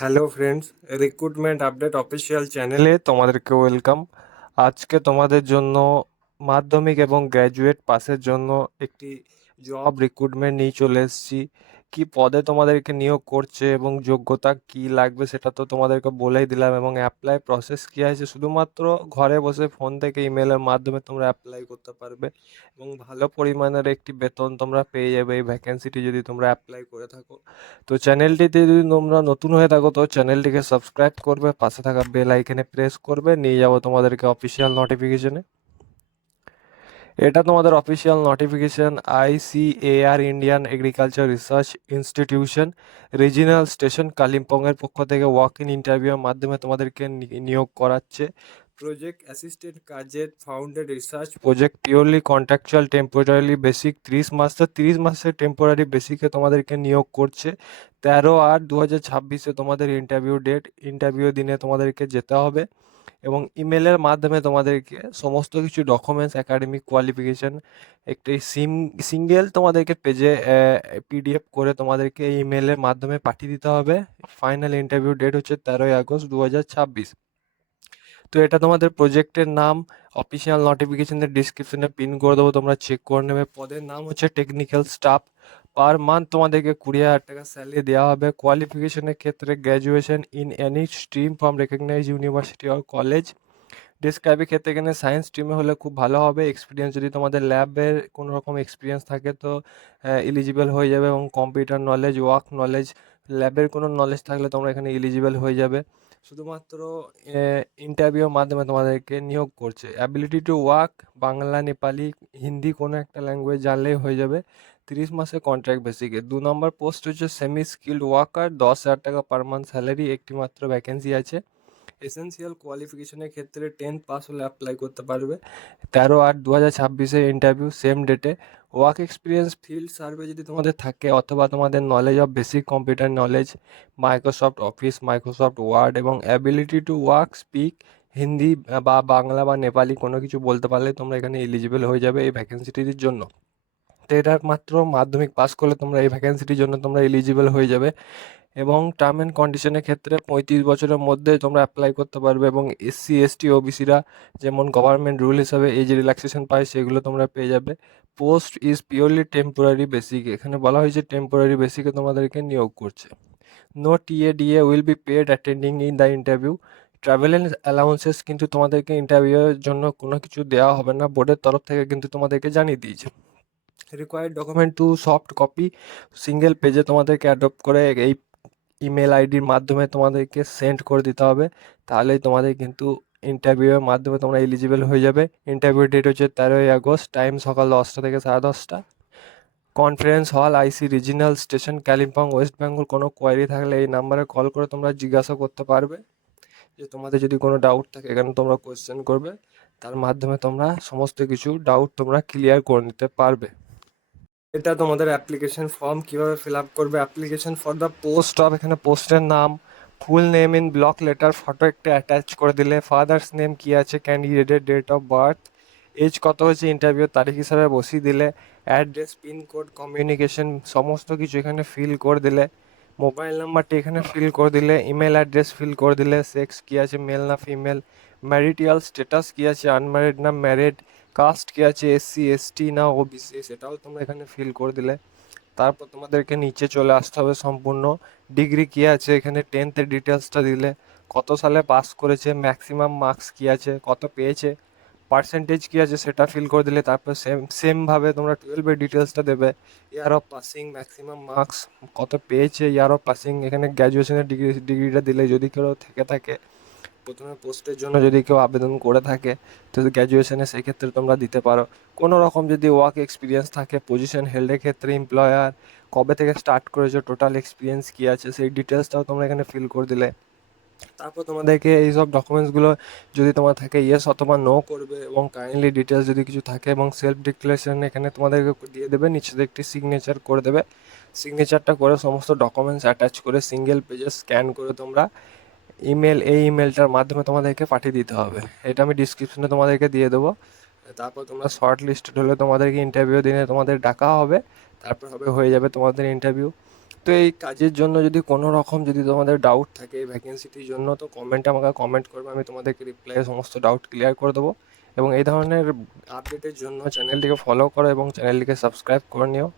Hello friends, recruitment update official চ্যানেলে তোমাদেরকে welcome. আজকে তোমাদের জন্য মাধ্যমিক এবং গ্র্যাজুয়েট পাসের জন্য একটি জব রিক্রুটমেন্ট নিয়ে চলে এসেছি। কি পদে তোমাদেরকে নিয়োগ করছে এবং যোগ্যতা কি লাগবে সেটা তো তোমাদেরকে বলেই দিলাম, এবং অ্যাপ্লাই প্রসেস কি আছে, শুধুমাত্র ঘরে বসে ফোন থেকে ইমেলের মাধ্যমে তোমরা অ্যাপ্লাই করতে পারবে এবং ভালো পরিমাণের একটি বেতন তোমরা পেয়ে যাবে এই ভ্যাকেন্সিটি যদি তোমরা অ্যাপ্লাই করে থাকো। তো চ্যানেলটিতে যদি তোমরা নতুন হয়ে থাকো তো চ্যানেলটিকে সাবস্ক্রাইব করবে, পাশে থাকা বেল আইকনে প্রেস করবে, নিয়ে যাবো তোমাদেরকে অফিসিয়াল নোটিফিকেশনে। এটা তোমাদের official notification, ICAR Indian agriculture research institution regional station কালিম্পংয়ের পক্ষ থেকে ওয়াক ইন ইন্টারভিউর মাধ্যমে তোমাদেরকে নিয়োগ করাচ্ছে। প্রজেক্ট অ্যাসিস্ট্যান্ট কাজের founded research project, purely contractual, temporary basic, 30 মাসের টেম্পোরারি বেসিকে তোমাদেরকে নিয়োগ করছে। 13/8/2026 তোমাদের ইন্টারভিউ ডেট, ইন্টারভিউ দিনে তোমাদেরকে যেতে হবে এবং ইমেলের মাধ্যমে তোমাদেরকে সমস্ত কিছু ডকুমেন্টস, একাডেমিক কোয়ালিফিকেশন একটি সিঙ্গেল তোমাদেরকে পেজে PDF করে তোমাদেরকে ইমেলের মাধ্যমে পাঠিয়ে দিতে হবে। ফাইনাল ইন্টারভিউ ডেট হচ্ছে 13ই আগস্ট 2026। তো এটা তোমাদের প্রজেক্টের নাম, অফিসিয়াল নোটিফিকেশনের ডিসক্রিপশনে পিন করে দেবো, তোমরা চেক করে নেবে। পদের নাম হচ্ছে টেকনিক্যাল স্টাফ। পার মান্থ তোমাদেরকে 20,000 টাকা স্যালারি দেওয়া হবে। কোয়ালিফিকেশনের ক্ষেত্রে graduation in any stream from recognise university or college. ডেস্ক্রাইবের ক্ষেত্রে এখানে সায়েন্স স্ট্রিমে হলে খুব ভালো হবে। এক্সপিরিয়েন্স যদি তোমাদের ল্যাবের কোনো রকম এক্সপিরিয়েন্স থাকে তো এলিজিবল হয়ে যাবে, এবং কম্পিউটার নলেজ, ওয়ার্ক নলেজ, ল্যাবের কোনো নলেজ থাকলে তোমরা এখানে এলিজিবল হয়ে যাবে। শুধুমাত্র ইন্টারভিউর মাধ্যমে তোমাদেরকে নিয়োগ করছে। Ability to work, Bangla, Nepali, Hindi কোনো একটা ল্যাঙ্গুয়েজ জানলেই হয়ে যাবে। 30 মাসের কন্ট্রাক্ট বেসিকে। 2 নম্বর পোস্ট হচ্ছে সেমি স্কিল্ড ওয়ার্কার, 10,000 টাকা পার মান্থ স্যালারি, একটি মাত্র ভ্যাকেন্সি আছে। এসেনশিয়াল কোয়ালিফিকেশনের ক্ষেত্রে 10th পাস হলে অ্যাপ্লাই করতে পারবে। 13/8/2026 ইন্টারভিউ, সেম ডেটে। ওয়ার্ক এক্সপিরিয়েন্স, ফিল্ড সার্ভে যদি তোমাদের থাকে, অথবা তোমাদের knowledge of basic computer knowledge, Microsoft office, Microsoft Word, এবং ability to work speak Hindi বা বাংলা বা নেপালি কোনো কিছু বলতে পারলে তোমরা এখানে এলিজিবল হয়ে যাবে এই ভ্যাকেন্সিটির জন্য। তো এটা মাত্র মাধ্যমিক পাস করলে তোমরা এই ভ্যাকেন্সিটির জন্য তোমরা এলিজিবল হয়ে যাবে। এবং টার্ম অ্যান্ড কন্ডিশনের ক্ষেত্রে 35 বছরের মধ্যে তোমরা অ্যাপ্লাই করতে পারবে, এবং SC ST OBCরা যেমন গভর্নমেন্ট রুল হিসাবে এজ রিল্যাক্সেশন পায় সেগুলো তোমরা পেয়ে যাবে। Post is purely temporary basic, এখানে বলা হয়েছে টেম্পোরারি বেসিকে তোমাদেরকে নিয়োগ করছে। No TADA will be paid attending in the interview. Travel and allowances কিন্তু তোমাদেরকে ইন্টারভিউয়ের জন্য কোনো কিছু দেওয়া হবে না, বোর্ডের তরফ থেকে কিন্তু তোমাদেরকে জানিয়ে দিয়েছে। Required document to soft copy, single পেজে তোমাদেরকে অ্যাডপ্ট করে এই ইমেল আইডির মাধ্যমে তোমাদেরকে সেন্ড করে দিতে হবে, তাহলেই তোমাদের কিন্তু ইন্টারভিউয়ের মাধ্যমে তোমরা এলিজিবল হয়ে যাবে। ইন্টারভিউ ডেট হচ্ছে 13ই আগস্ট, টাইম সকাল 10টা থেকে 10:30। Conference hall, IC regional station Kalimpong, West Bengal. কোনো কোয়ারি থাকলে এই নাম্বারে কল করে তোমরা জিজ্ঞাসা করতে পারবে, যে তোমাদের যদি কোনো ডাউট থাকে এখানে তোমরা কোয়েশ্চেন করবে, তার মাধ্যমে তোমরা সমস্ত কিছু ডাউট তোমরা ক্লিয়ার করে নিতে পারবে। এটা তোমাদের অ্যাপ্লিকেশন ফর্ম কিভাবে ফিল আপ করবে। Application for the post of, এখানে পোস্টের নাম, full name in block letter, photo একটা অ্যাটাচ করে দিলে, ফাদার্স নেম কি আছে, ক্যান্ডিডেটের ডেট অফ বার্থ, এজ কত হয়েছে, ইন্টারভিউ তারিখ হিসাবে বসিয়ে দিলে, অ্যাড্রেস, পিনকোড, কমিউনিকেশন সমস্ত কিছু এখানে ফিল করে দিলে, মোবাইল নাম্বারটি এখানে ফিল করে দিলে, ইমেল অ্যাড্রেস ফিল করে দিলে, সেক্স কি আছে, মেল না ফিমেল, ম্যারিটিয়াল স্ট্যাটাস কি আছে, আনম্যারিড না ম্যারিড, কাস্ট কি আছে, SC ST না OBC, সেটাও তোমরা এখানে ফিল করে দিলে। তারপর তোমাদেরকে নিচে চলে আসতে হবে সম্পূর্ণ। ডিগ্রি কি আছে, এখানে 10th-এর ডিটেলসটা দিলে, কত সালে পাস করেছে, ম্যাক্সিমাম মার্কস কি আছে, কত পেয়েছে, পার্সেন্টেজ কি আছে সেটা ফিল করে দিলে। তারপর সেমভাবে তোমরা 12-এর ডিটেলসটা দেবে, year of passing, maximum marks কত পেয়েছে, ইয়ার অফ পাসিং, এখানে গ্র্যাজুয়েশনের ডিগ্রিটা দিলে, যদি কেউ থেকে থাকে প্রথমে পোস্টের জন্য যদি কেউ আবেদন করে থাকে তো গ্র্যাজুয়েশনে সেক্ষেত্রে তোমরা দিতে পারো। কোনো রকম যদি ওয়ার্ক এক্সপিরিয়েন্স থাকে, পজিশন হেল্ডের ক্ষেত্রে, এমপ্লয়ার কবে থেকে স্টার্ট করেছো, টোটাল এক্সপিরিয়েন্স কী আছে, সেই ডিটেলসটাও তোমরা এখানে ফিল করে দিলে। তারপর তোমাদেরকে এইসব ডকুমেন্টসগুলো যদি তোমার থাকে ইয়েস অথবা নো করবে, এবং কাইন্ডলি ডিটেলস যদি কিছু থাকে, এবং সেলফ ডিক্লারেশন এখানে তোমাদেরকে দিয়ে দেবে, নিচে একটি সিগনেচার করে দেবে। সিগনেচারটা করে সমস্ত ডকুমেন্টস অ্যাটাচ করে সিঙ্গেল পেজে স্ক্যান করে তোমরা এই ইমেলটার মাধ্যমে তোমাদেরকে পাঠিয়ে দিতে হবে। এটা আমি ডিসক্রিপশনে তোমাদেরকে দিয়ে দেবো। তারপর তোমরা শর্ট লিস্টেড হলে তোমাদেরকে ইন্টারভিউ দিনে তোমাদের ডাকা হবে, তারপর হয়ে যাবে তোমাদের ইন্টারভিউ। তো এই কাজের জন্য যদি কোনো রকম যদি তোমাদের ডাউট থাকে এই ভ্যাকেন্সিটির জন্য, তো কমেন্টে আমাকে কমেন্ট করবে, আমি তোমাদেরকে রিপ্লাই সমস্ত ডাউট ক্লিয়ার করে দেবো। এবং এই ধরনের আপডেটের জন্য চ্যানেলটিকে ফলো করো এবং চ্যানেলটিকে সাবস্ক্রাইব করে নিও।